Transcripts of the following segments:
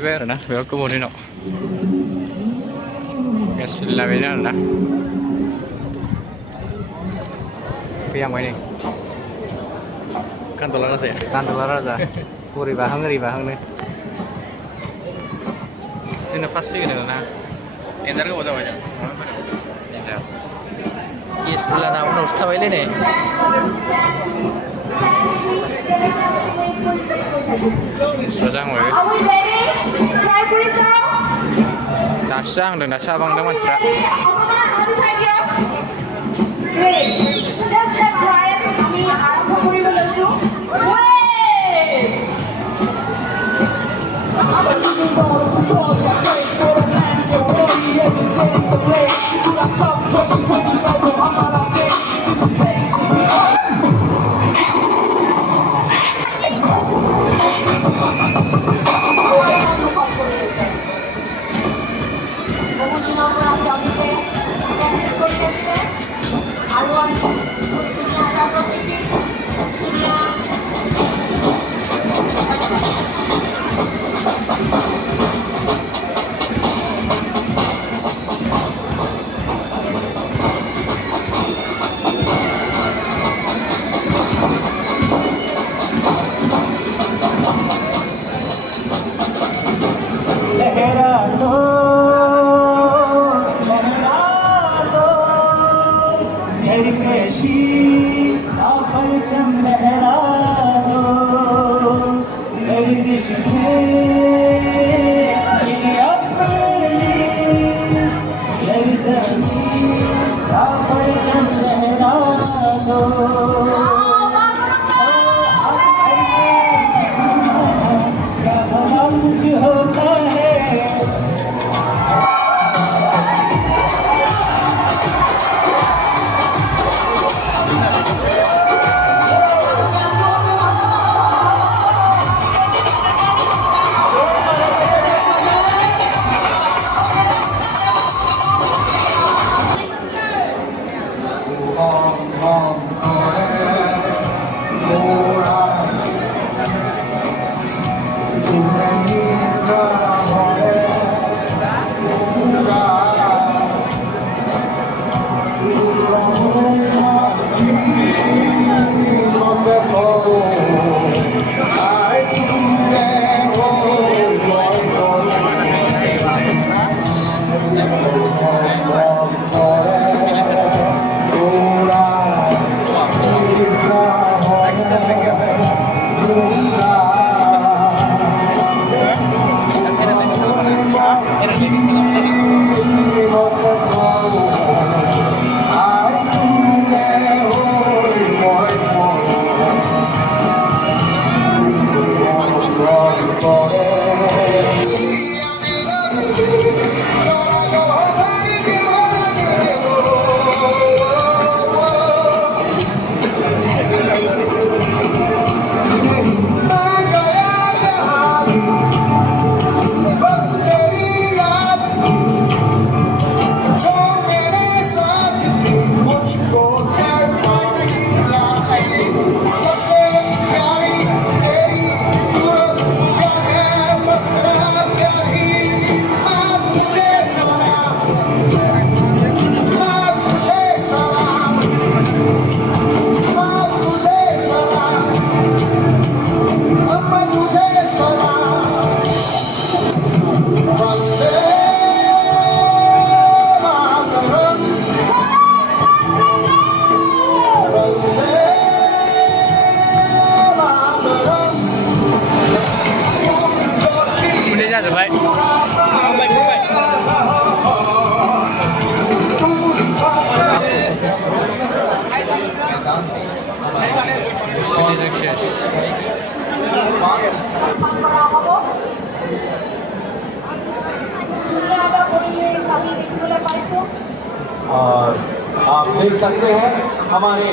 सफैबाय आरोना बेयाव गोबावनि उनाव गेस फिल लाबायनो आरोना फैहांबाय नै कान्दला राजाया कान्दला राजा ओरै बाहां ओरै बाहांनो जोंना फार्स्ट फैगोन आरोना देनजार गोबाव जाबाय जों देनजार गेस फिलाना उनावसो थाबायलै नै गुसुआ जाहांबायबो दासो जाहांदों दासो हाबहांदों मानसिफ्रा और आप देख सकते हैं हमारे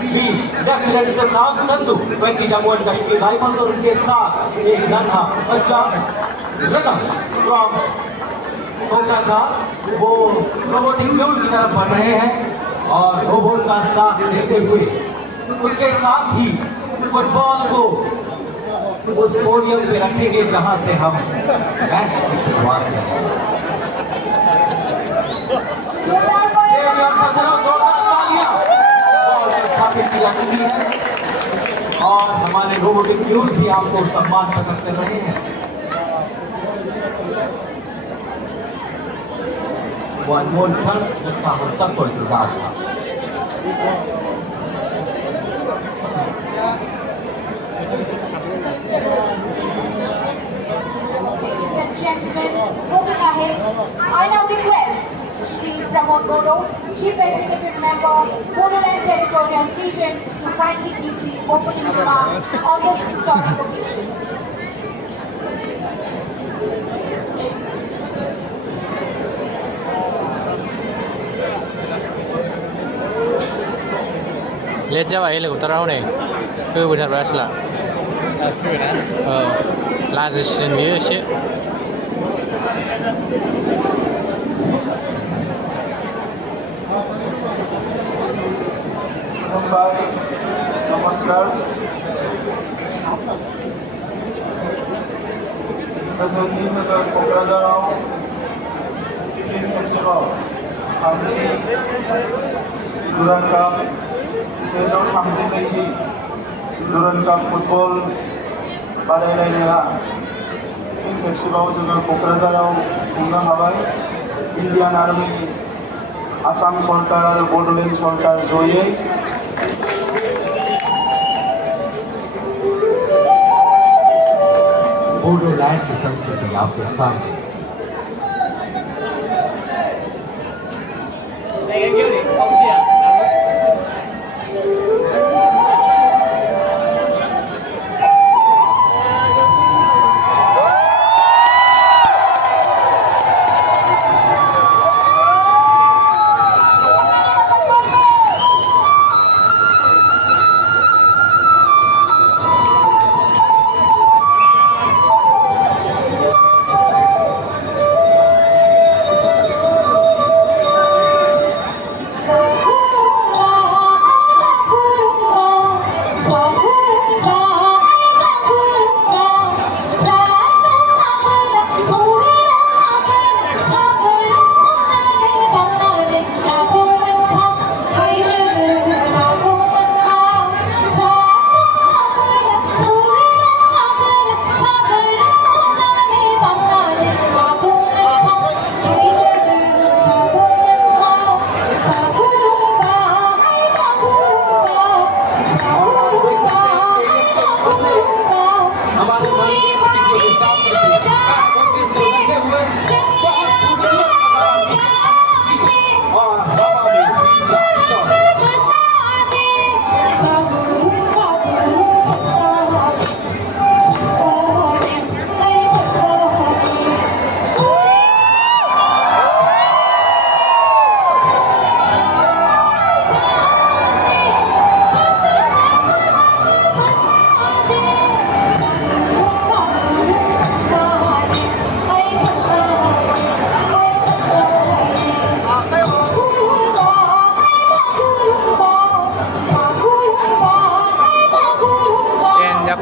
वीर lieutenant Siddharth Sandhu 20 Jammu and Kashmir rifles और उनके साथ एक नन्हा बच्चा रतन फ्रॉम कोकराझार वो रोबोटिक म्यूल की तरफ बढ़ रहे हैं और रोबोट का साथ देते हुए उसके साथ ही फुटबॉल को उस पोडियम पे रखेंगे जहां से हम मैच की शुरुआत करें। स्थापित किया गया है और हमारे रोबोटिक न्यूज भी आपको सम्मान प्रकट कर रहे हैं। वो अनमोल क्षण जिसका हम सबको इंतजार था। Ladies and gentlemen, moving ahead, I now request Shri Pramod Bodo, Chief Executive Member, Bodoland Territorial Region, to kindly give the opening remarks on this historic occasion. Lihat Jawa ini utara nih. Tuh benar beras lah. Lazis ini sih. नमस्कार। कजननीनगर क'क्राझाराव fin खेबसेबाव थामथि Durand काप 132थि Durand cup football बादायलायनाया fin खेबसेबाव जोङो क'क्राझाराव खुंनो हाबाय। इन्डियान आर्मी, आसाम सरकार आरो बड'लेण्ड सरकार जयै बोडोलैंड की संस्कृति आपके सामने।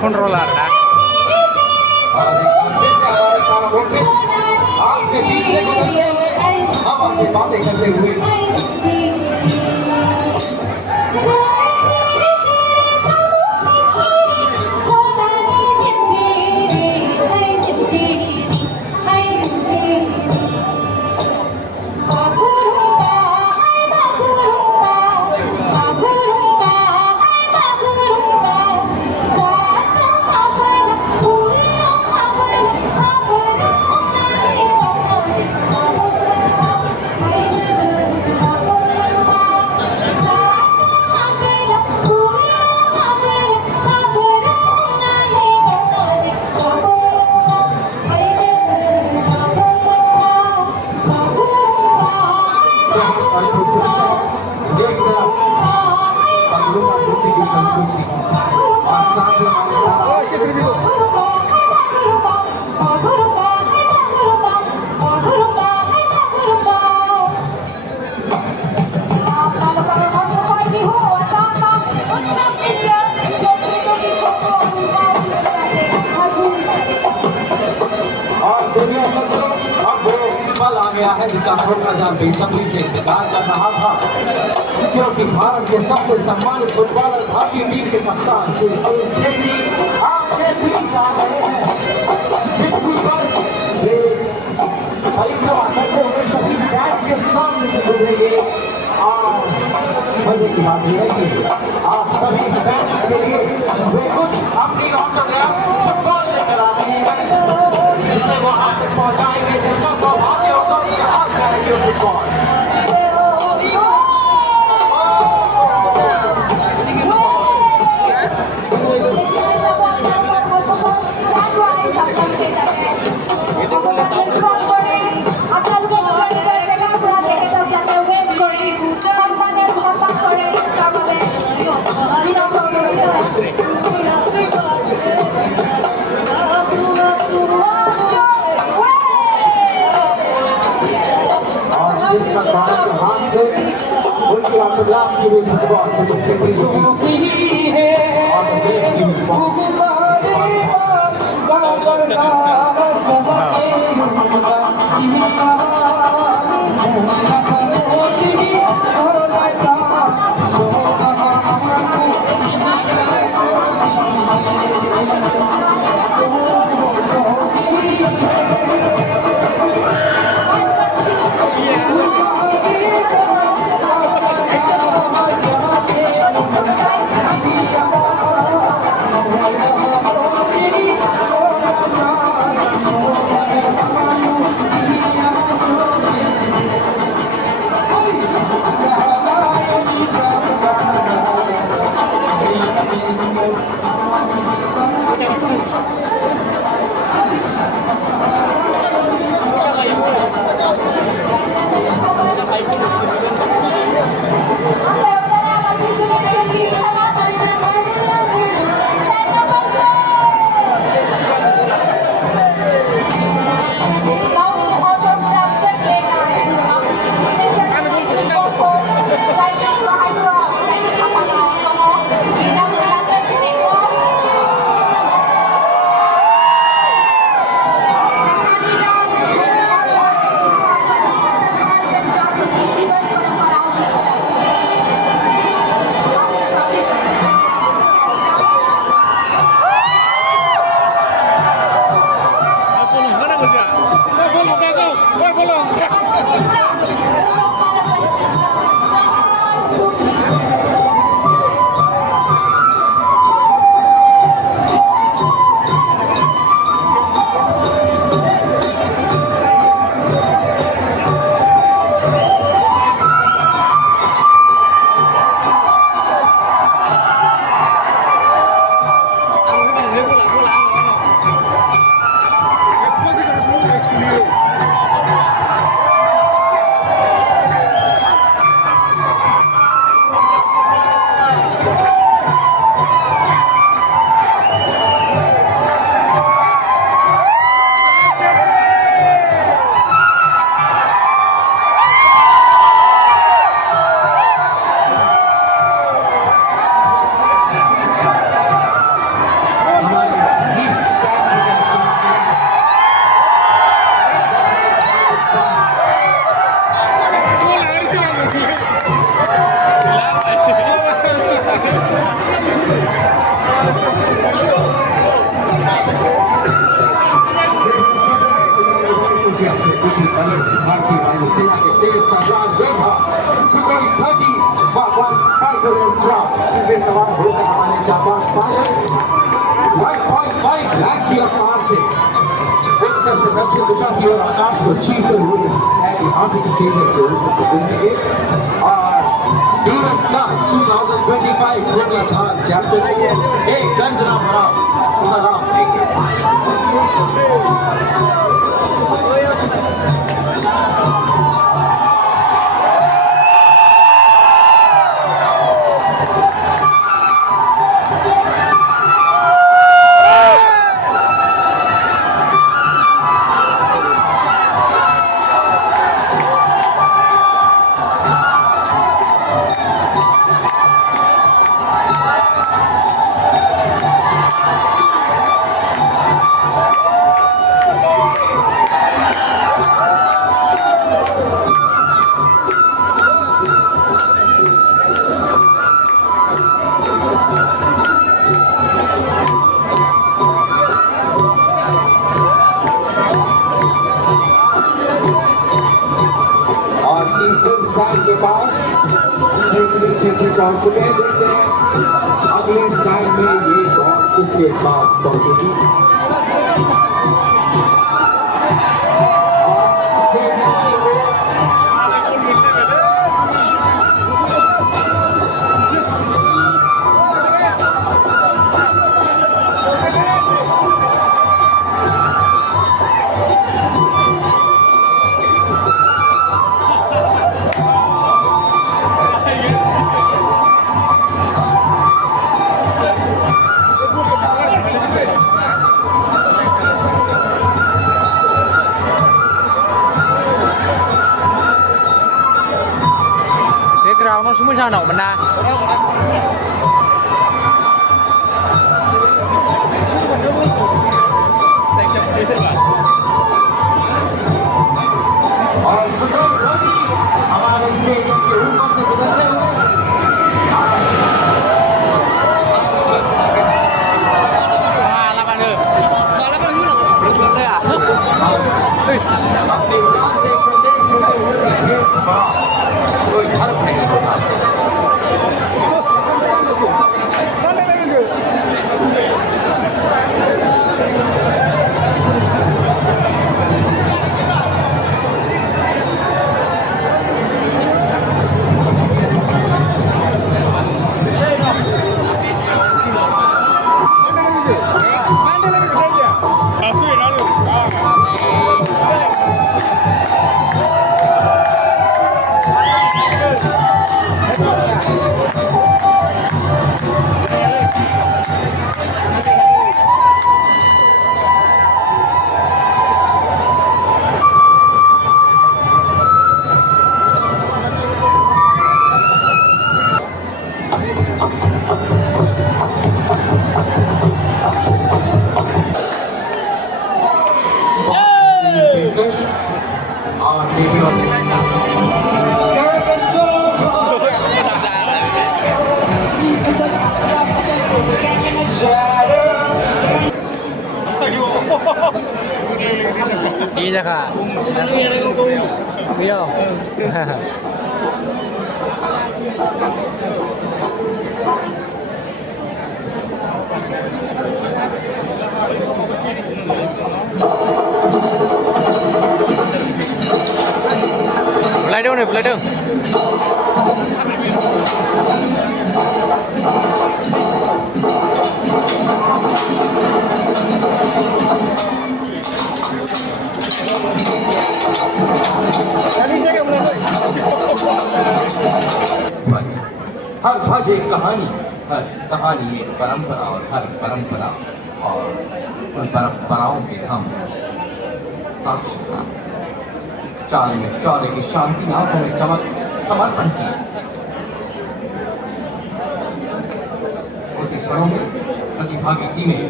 Controller dah. आपके बीच से गुजरते हुए हम आपसे बातें करते हुए जिसका प्रोफेसर बेसब्री से इंतजार कर रहा था, क्योंकि भारत के सबसे सम्मानित फुटबॉलर भारतीय टीम के कप्तान सुनील छेत्री आपके बीच आ रहे हैं। जितनी पर वे परिक्रमा करते हुए सभी स्टैंड के सामने से गुजरेंगे। और मजे की बात यह है कि आप सभी फैंस के लिए वे कुछ अपनी ऑटोग्राफ फुटबॉल लेकर आ रहे हैं, जिसे वो आप तक पहुंचाएंगे, जिसका सौभाग्य होगा उसके हाथ में आएगी फुटबॉल। जिसका भारत के हाथ में उनकी ऑटोग्राफ की हुई फुटबॉल से छेत्री जी है और की भारतीय वायुसेना के तेज तर्रार योद्धा सुखोई 30 Mark-1 fighter aircraft में सवार होकर हमारे जाबाज पायलट्स 1.5 लाख की रफ्तार से उत्तर से दक्षिण दिशा की ओर आकाश को चीरते हुए इस ऐतिहासिक स्टेडियम के ऊपर से गुजरेंगे और यूरोप का 2025 रोगला झाल चैंपियन को एक गर्जना भरा सलाम देंगे। पहुंच चुके हैं। देखते हैं अगले स्टैंड में ये बॉल किसके पास पहुंचेगी। Cái nó xuống sao nổ mình ra. और सुखम रवि हमारे स्टेडियम के ऊपर से गुजरते हुए अपने उड़ान से संदेश देते हुए खेल समाप्त। कोई फर्क नहीं होता। Đi ra cả. Biết không? Play đâu này, play đâu. हर ध्वज एक कहानी, हर कहानी एक परंपरा और हर परंपरा और उन परंपराओं के हम साक्षी। चाल में शौर्य की शांति, आंखों में चमक, समर्पण की क्षणों में प्रतिभागी टीमें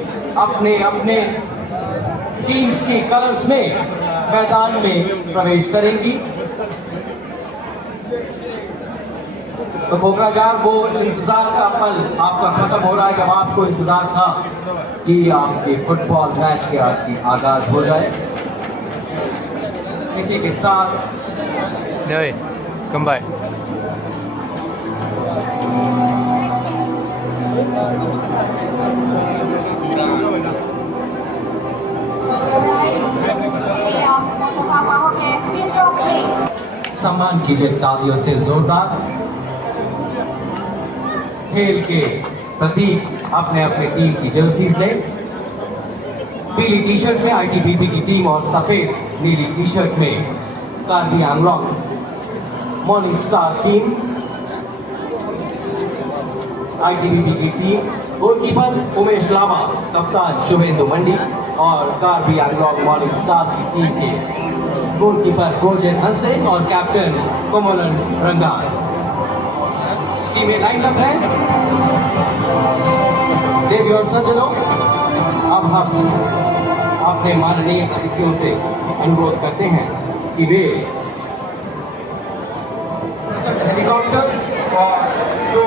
अपने अपने टीम्स की कलर्स में मैदान में प्रवेश करेंगी। तो कोकराझार, वो इंतजार का पल आपका खत्म हो रहा है जब आपको इंतजार था कि आपके फुटबॉल मैच के आज की आगाज हो जाए। इसी के साथ Rồi, cầm bài. सम्मान कीजिए तालियों से जोरदार। खेल के प्रतीक अपने अपने टीम की जर्सीज लें। पीली टी शर्ट में आईटीबीपी की टीम और सफेद नीली टी शर्ट में Karbi Anglong morning star team. ITBP की टीम गोलकीपर उमेश लामा, कप्तान शुभेंदु मंडी और कार्बी एंगलॉन्ग मॉर्निंग स्टार की टीम के गोलकीपर गोजन हंसेन और कैप्टन कोमलन रंगान। टीमें लाइन अप है। देवी और सज्जनों, अब हम अपने माननीय अतिथियों से अनुरोध करते हैं कि वे हेलीकॉप्टर्स और दो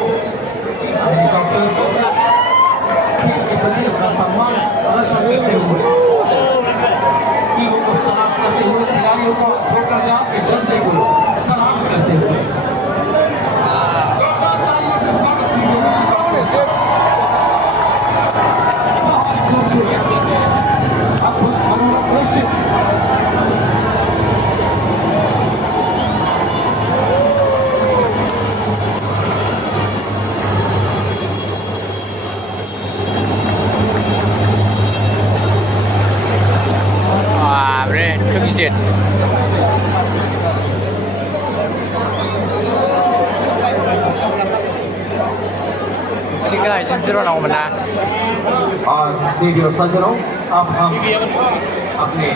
चीता हेलीकॉप्टर्स खेल के प्रति अपना सम्मान प्रदर्शन करते हुए, टीमों को सलाम करते हुए, खिलाड़ियों को कोकराझार के जज्बे को सलाम करते हुए सिमसिरो नांगौमोन ना और देवी और सज्जनों अब हम अपने